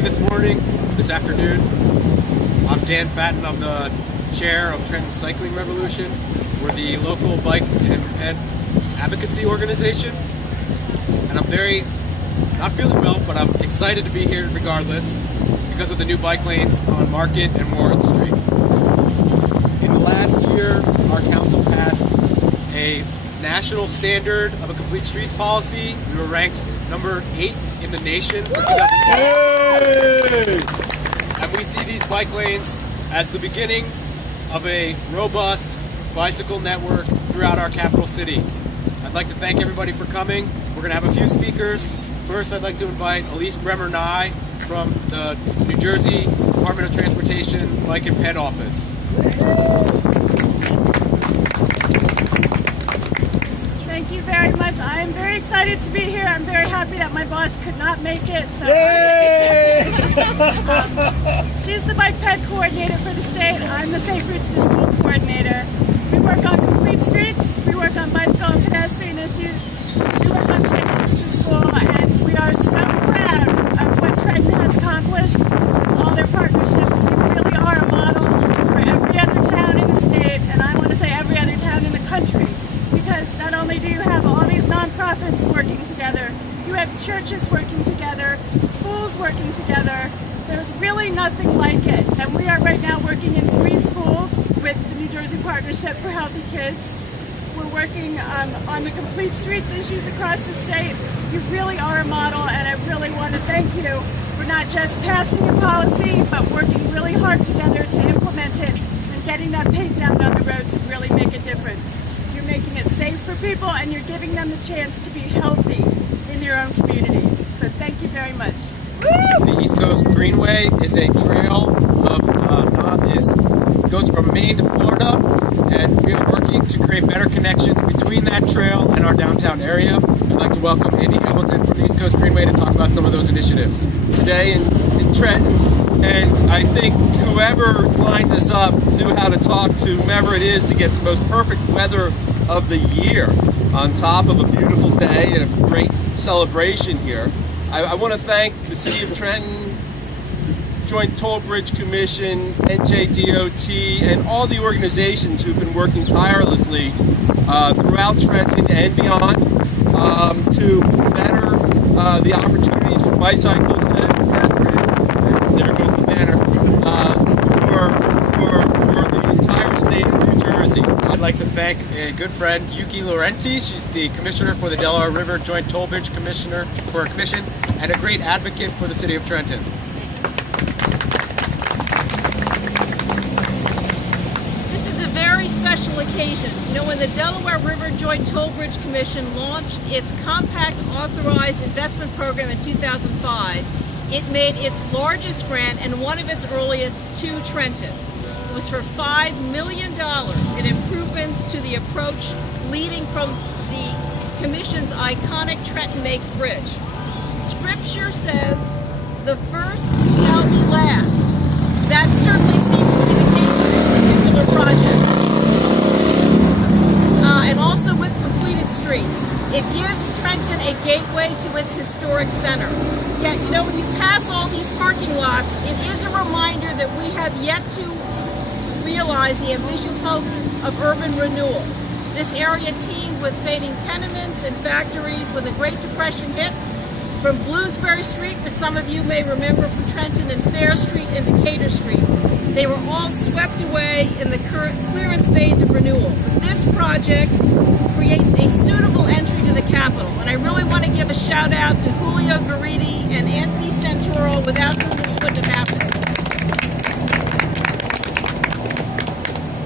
coming this afternoon. I'm Dan Fatton. I'm the chair of Trenton Cycling Revolution. We're the local bike and ped advocacy organization. And I'm not feeling well, but I'm excited to be here regardless because of the new bike lanes on Market and Warren Street. In the last year, our council passed a national standard of a complete streets policy. We were ranked number 8 in the nation for 2020. And we see these bike lanes as the beginning of a robust bicycle network throughout our capital city. I'd like to thank everybody for coming. We're going to have a few speakers. First, I'd like to invite Elise Bremer-Nye from the New Jersey Department of Transportation Bike and Ped Office. Thank you very much. I am very excited to be here. I'm very happy that my boss could not make it. So she's the bike ped coordinator for the state. I'm the Safe Routes to School coordinator. We work on complete streets. We work on bicycle and pedestrian issues. We work on Safe Routes to School, and we are so proud of what Trenton has accomplished. All their partnerships. You really are a model for every other town in the state, and I want to say every other town in the country. Because not only do you have all these nonprofits working together, you have churches working together, schools working together. There's really nothing like it. And we are right now working in 3 schools with the New Jersey Partnership for Healthy Kids. We're working on the complete streets issues across the state. You really are a model, and I really want to thank you for not just passing a policy, but working really hard together to implement it and getting that paint down on the road to really make a difference. You're making it safe for people, and you're giving them the chance to be healthy in their own community. So thank you very much. The East Coast Greenway is a trail goes from Maine to Florida, and we are working to create better connections between that trail and our downtown area. I'd like to welcome Andy Hamilton from the East Coast Greenway to talk about some of those initiatives. Today in Trenton, and I think whoever lined this up knew how to talk to whomever it is to get the most perfect weather of the year on top of a beautiful day and a great celebration here. I want to thank the City of Trenton, Joint Toll Bridge Commission, NJDOT, and all the organizations who've been working tirelessly throughout Trenton and beyond to better the opportunities for bicycles and pedestrians. And there goes the banner for the entire state of New Jersey. I'd like to thank a good friend, Jacque Laurenti. She's the commissioner for the Delaware River Joint Toll Bridge Commission, and a great advocate for the City of Trenton. Special occasion. You know, when the Delaware River Joint Toll Bridge Commission launched its compact authorized investment program in 2005, it made its largest grant and one of its earliest to Trenton. It was for $5 million in improvements to the approach leading from the Commission's iconic Trenton Makes Bridge. Scripture says, "The first shall be last." That certainly seems to be the case for this particular project. And also with completed streets. It gives Trenton a gateway to its historic center. Yet, you know, when you pass all these parking lots, it is a reminder that we have yet to realize the ambitious hopes of urban renewal. This area teemed with fading tenements and factories when the Great Depression hit. From Bloomsbury Street, which some of you may remember from Trenton, and Fair Street and Decatur Street, they were all swept away in the current clearance phase of renewal. But this project creates a suitable entry to the Capitol, and I really want to give a shout out to Julio Garidi and Anthony Santoro, without whom this wouldn't have happened.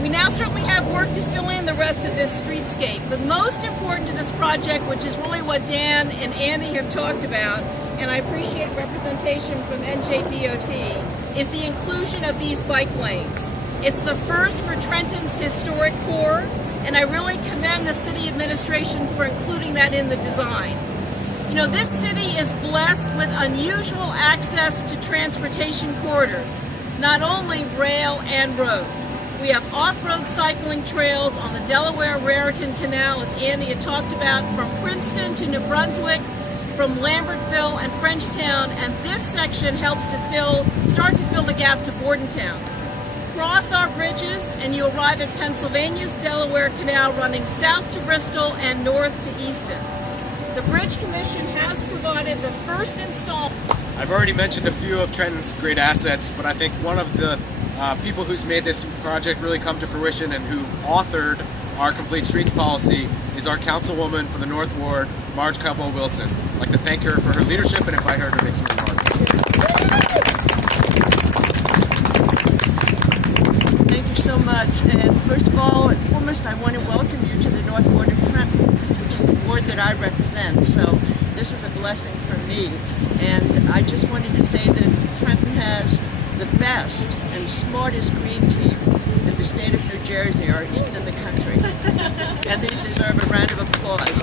We now certainly have work to fill in the rest of this streetscape, but most important to this project, which is really what Dan and Andy have talked about, and I appreciate representation from NJDOT, is the inclusion of these bike lanes. It's the first for Trenton's historic core, and I really commend the city administration for including that in the design. You know, this city is blessed with unusual access to transportation corridors, not only rail and road. We have off-road cycling trails on the Delaware-Raritan Canal, as Andy had talked about, from Princeton to New Brunswick, from Lambertville and Frenchtown, and this section helps to start to fill the gap to Bordentown. Cross our bridges and you arrive at Pennsylvania's Delaware Canal running south to Bristol and north to Easton. The Bridge Commission has provided the first installment. I've already mentioned a few of Trenton's great assets, but I think one of the people who's made this project really come to fruition and who authored our Complete Streets policy is our councilwoman for the North Ward, Marge Caldwell-Wilson. I'd like to thank her for her leadership and invite her to make some remarks. Thank you so much. And first of all and foremost, I want to welcome you to the North Ward of Trenton, which is the ward that I represent. So this is a blessing for me. And I just wanted to say that Trenton has the best and smartest green team in the state of New Jersey, or even in the country. And they deserve a round of applause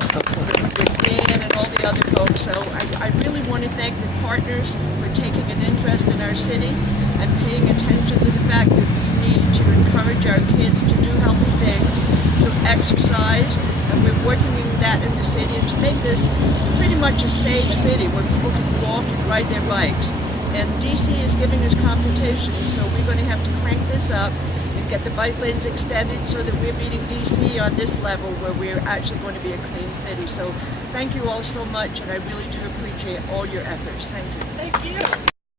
with Dan and all the other folks. So I really want to thank the partners for taking an interest in our city and paying attention to the fact that we need to encourage our kids to do healthy things, to exercise, and we're working in that in the city, and to make this pretty much a safe city where people can walk and ride their bikes. And DC is giving us competition, so we're going to have to crank this up and get the bike lanes extended so that we're beating DC on this level where we're actually going to be a clean city. So thank you all so much, and I really do appreciate all your efforts. Thank you. Thank you.